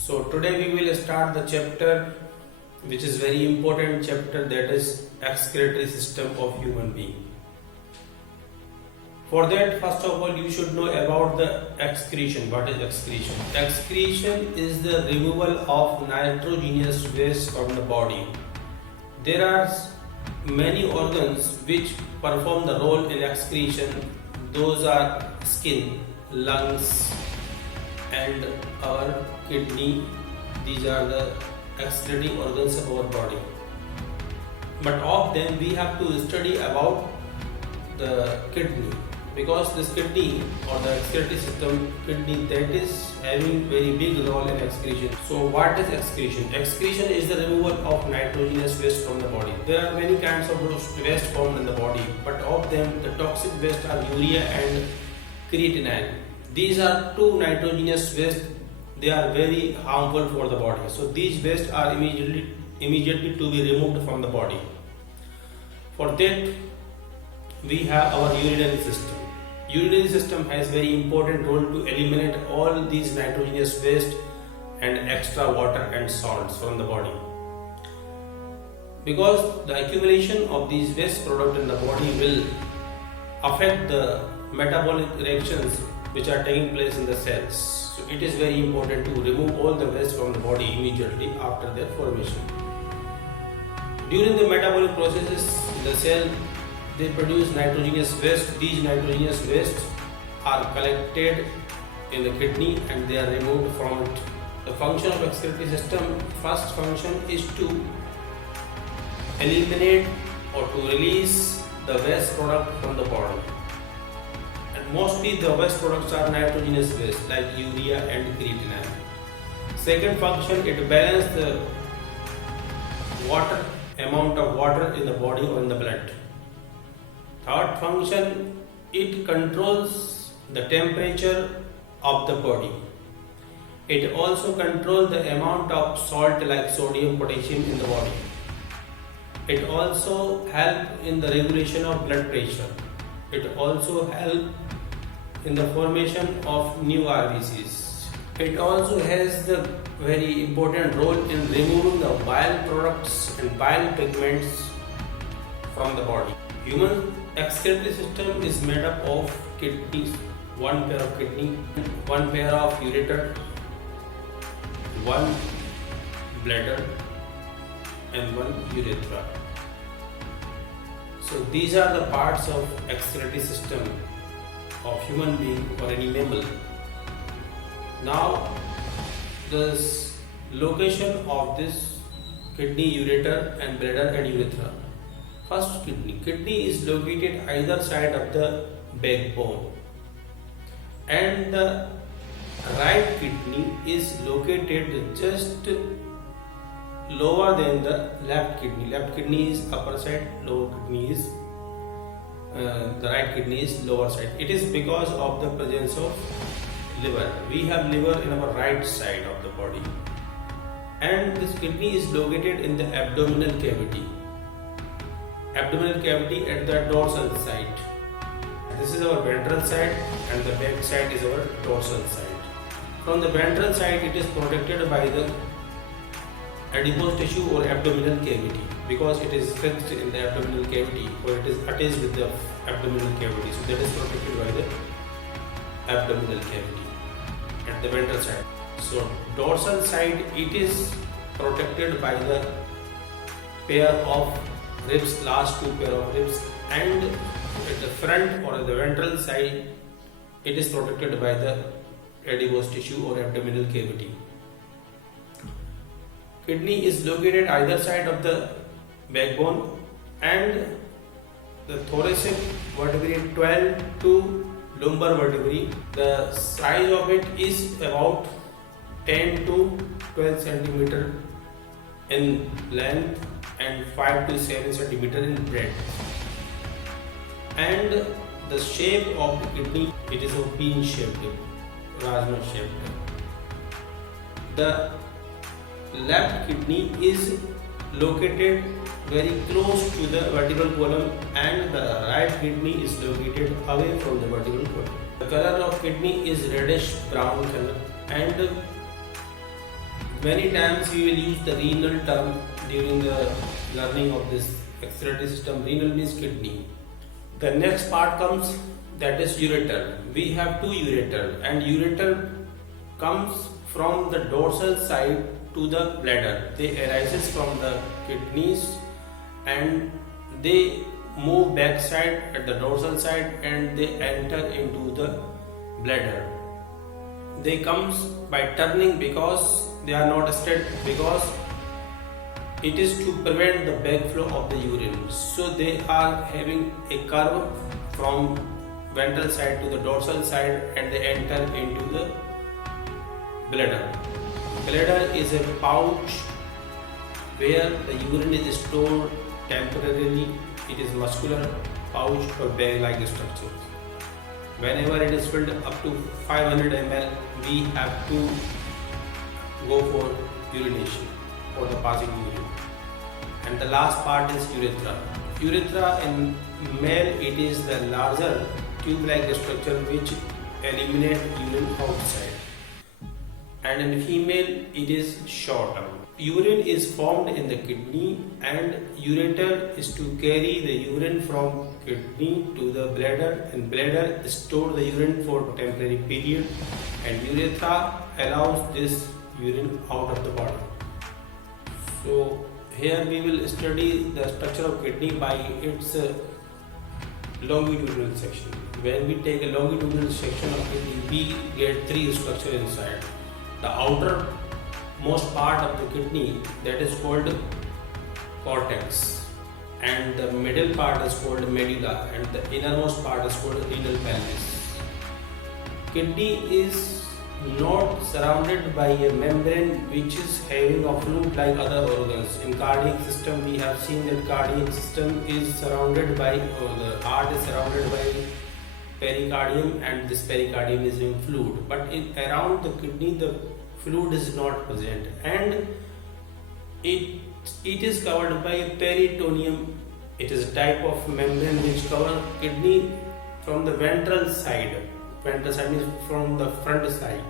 So today we will start the chapter which is very important chapter, that is excretory system of human being. For that, first of all, you should know about the excretion. What is excretion? Excretion is the removal of nitrogenous waste from the body. There are many organs which perform the role in excretion. Those are skin, lungs, and our kidney. These are the excreting organs of our body. But of them we have to study about the kidney, because this kidney or the excretory system kidney, that is having very big role in excretion. So what is excretion? Excretion is the removal of nitrogenous waste from the body. There are many kinds of waste formed in the body, but of them the toxic waste are urea and creatinine. These are two nitrogenous waste. They are very harmful for the body. So these waste are immediately to be removed from the body. For that we have our urinary system. Urinary system has very important role to eliminate all these nitrogenous waste and extra water and salts from the body. Because the accumulation of these waste products in the body will affect the metabolic reactions which are taking place in the cells. So it is very important to remove all the waste from the body immediately after their formation. During the metabolic processes, the cell they produce nitrogenous waste. These nitrogenous wastes are collected in the kidney and they are removed from it. The function of excretory system, first function is to eliminate or to release the waste product from the body. And mostly the waste products are nitrogenous waste like urea and creatinine. Second function, it balances the amount of water in the body or in the blood. Third function, it controls the temperature of the body. It also controls the amount of salt like sodium, potassium in the body. It also helps in the regulation of blood pressure. It also helps in the formation of new RBCs. It also has the very important role in removing the bile products and bile pigments from the body. Human excretory system is made up of kidneys, one pair of kidney, one pair of ureter, one bladder and one urethra. So these are the parts of excretory system of human being or any mammal. Now the location of this kidney, ureter and bladder and urethra. First, kidney. Kidney is located either side of the backbone, and the right kidney is located just lower than the left kidney. Left kidney is upper side, lower kidney is the right kidney is lower side. It is because of the presence of liver. We have liver in our right side of the body, and this kidney is located in the abdominal cavity. Abdominal cavity at the dorsal side. This is our ventral side and the back side is our dorsal side. From the ventral side, it is protected by the adipose tissue or abdominal cavity, because it is fixed in the abdominal cavity or it is attached with the abdominal cavity. So that is protected by the abdominal cavity at the ventral side. So dorsal side, it is protected by the pair of ribs, last two pair of ribs, and at the front or at the ventral side it is protected by the adipose tissue or abdominal cavity. Kidney is located either side of the backbone, and the thoracic vertebrae 12 to lumbar vertebrae, the size of it is about 10 to 12 centimeter in length and 5 to 7 centimeter in breadth. And the shape of the kidney, it is a bean shaped, rajma shaped. The left kidney is located very close to the vertebral column, and the right kidney is located away from the vertebral column. The color of kidney is reddish brown color, and Many times we will use the renal term during the learning of this excretory system. Renal means kidney. The next part comes, that is ureter. We have two ureter, and ureter comes from the dorsal side to the bladder. They arises from the kidneys and they move backside at the dorsal side and they enter into the bladder. They comes by turning because they are not straight, because it is to prevent the backflow of the urine. So they are having a curve from ventral side to the dorsal side and they enter into the bladder. Bladder is a pouch where the urine is stored temporarily. It is muscular pouch or bag-like structure. Whenever it is filled up to 500 ml, we have to go for urination or the passing urine. And the last part is urethra. Urethra in male, it is the larger tube-like structure which eliminate urine outside, and in female it is shorter. Urine is formed in the kidney and ureter is to carry the urine from kidney to the bladder, and bladder store the urine for temporary period, and urethra allows this urine out of the body. So here we will study the structure of kidney by its longitudinal section. When we take a longitudinal section of kidney, we get three structures inside. The outermost part of the kidney, that is called cortex, and the middle part is called medulla, and the innermost part is called renal pelvis. Kidney is not surrounded by a membrane which is having a fluid like other organs. In cardiac system we have seen that cardiac system is surrounded by, or the heart is surrounded by pericardium, and this pericardium is in fluid, but around the kidney the fluid is not present, and it is covered by peritoneum. It is a type of membrane which covers kidney from the ventral side. Ventral side means from the front side,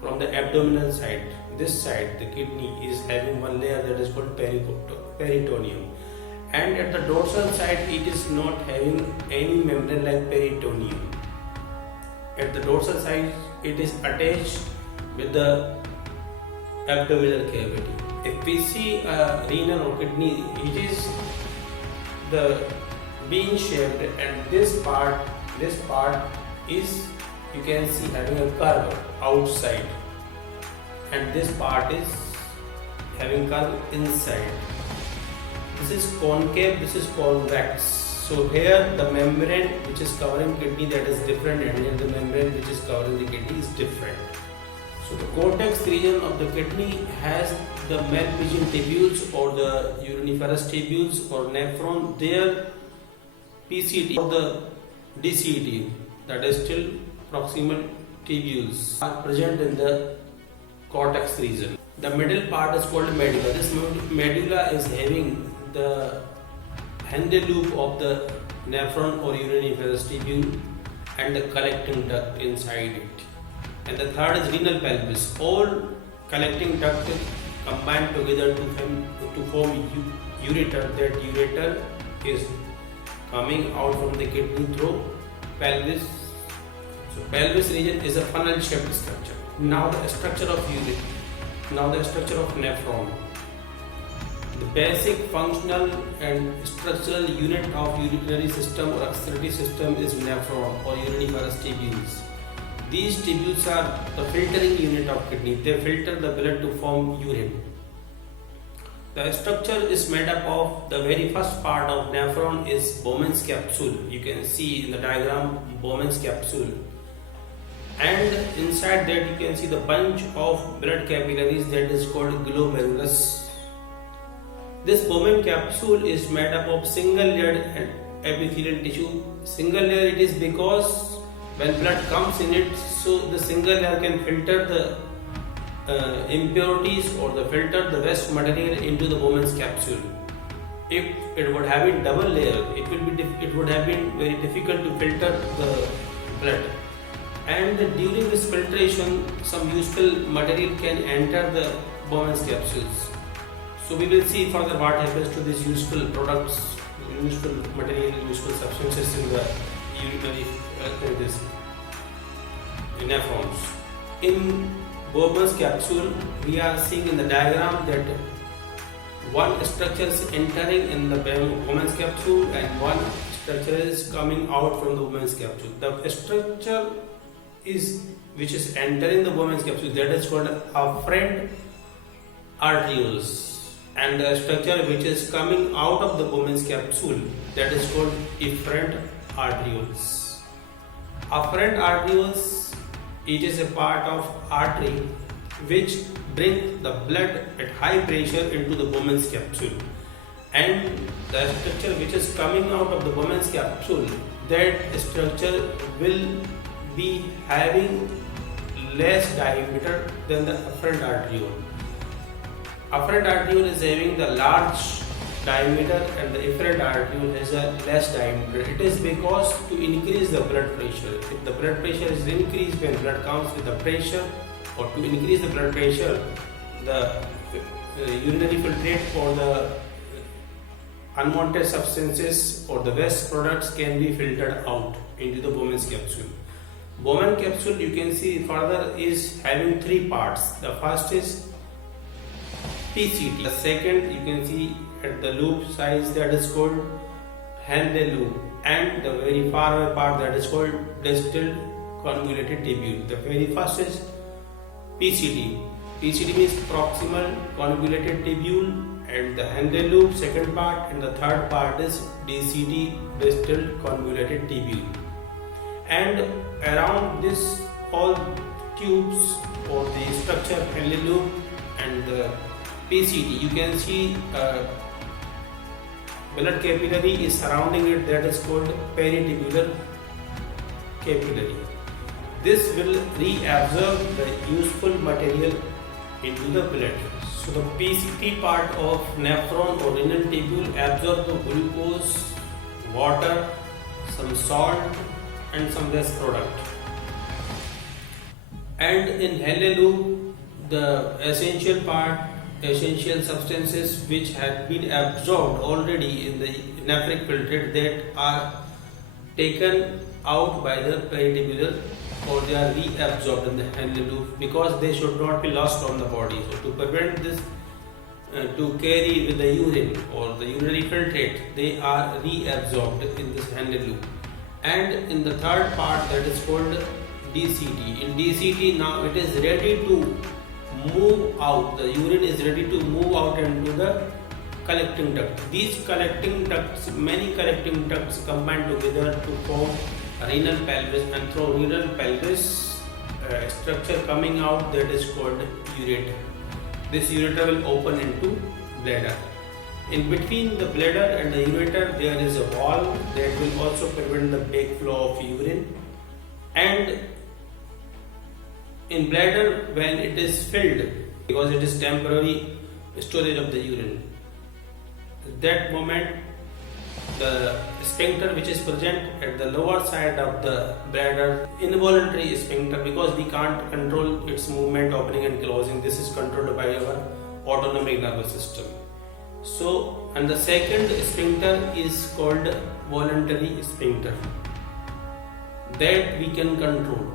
from the abdominal side. This side, the kidney is having one layer that is called peritoneum, and at the dorsal side it is not having any membrane like peritoneum. At the dorsal side it is attached with the abdominal cavity. If we see a renal or kidney, it is the bean shaped, and this part is, you can see, having a curve outside, and this part is having curve inside. This is concave, this is convex. So here the membrane which is covering kidney, that is different, and here the membrane which is covering the kidney is different. So the cortex region of the kidney has the Malpighian tubules or the uriniferous tubules or nephron. Their PCT or the DCT, that is still proximal tubules, are present in the cortex region. The middle part is called medulla. This medulla is having the Henle loop of the nephron or uriniferous tubule and the collecting duct inside it. And the third is renal pelvis. All collecting ducts combine together to form ureter. That ureter is coming out from the kidney through pelvis. So pelvis region is a funnel shaped structure. Now the structure of urine. Now the structure of nephron. The basic functional and structural unit of urinary system or excretory system is nephron or uriniferous tubules. These tubules are the filtering unit of kidney. They filter the blood to form urine. The structure is made up of, the very first part of nephron is Bowman's capsule. You can see in the diagram Bowman's capsule. And inside that you can see the bunch of blood capillaries that is called glomerulus. This Bowman capsule is made up of single layered epithelial tissue. Single layer it is because when blood comes in it, so the single layer can filter the impurities or filter the waste material into the Bowman's capsule. If it would have been double layer, it would have been very difficult to filter the blood. and during this filtration some useful material can enter the Bowman's capsules. So we will see further what happens to these useful products, useful material, useful substances in the urinary this nephrons. In Bowman's capsule, we are seeing in the diagram that one structure is entering in the Bowman's capsule and one structure is coming out from the Bowman's capsule. The structure which is entering the Bowman's capsule, that is called afferent arterioles, and the structure which is coming out of the Bowman's capsule, that is called efferent arterioles. Afferent arterioles, it is a part of artery which bring the blood at high pressure into the Bowman's capsule, and the structure which is coming out of the Bowman's capsule, that structure will be having less diameter than the afferent arteriole. Afferent arteriole is having the large diameter and the efferent arteriole has a less diameter. It is because to increase the blood pressure. If the blood pressure is increased when blood comes with the pressure, or to increase the blood pressure, the urinary filtrate for the unwanted substances or the waste products can be filtered out into the Bowman's capsule. Bowman capsule, you can see further, is having three parts. The first is PCT. The second, you can see at the loop size, that is called Henle loop, and the very far away part, that is called distal convoluted tubule. The very first is PCT. PCT means proximal convoluted tubule, and the Henle loop second part, and the third part is DCT, distal convoluted tubule. And around this all tubes or the structure Henle loop and the PCT, you can see blood capillary is surrounding it, that is called peritubular capillary. This will reabsorb the useful material into the blood. So the PCT part of nephron or renal tubule absorbs the glucose, water, some salt and some waste product. And in Henle loop, the essential substances which have been absorbed already in the nephric filtrate, that are taken out by the peritubular, or they are reabsorbed in the Henle loop, because they should not be lost from the body. So to prevent this to carry with the urine or the urinary filtrate, they are reabsorbed in this Henle loop. And in the third part, that is called DCT. In DCT, now it is ready to move out. The urine is ready to move out into the collecting duct. These collecting ducts, many collecting ducts combine together to form a renal pelvis, and through renal pelvis structure coming out, that is called ureter. This ureter will open into bladder. In between the bladder and the ureter, there is a valve that will also prevent the backflow of urine. And in bladder, when it is filled, because it is temporary storage of the urine, at that moment the sphincter which is present at the lower side of the bladder, involuntary sphincter, because we can't control its movement, opening and closing, this is controlled by our autonomic nervous system. So, and the second sphincter is called voluntary sphincter, that we can control.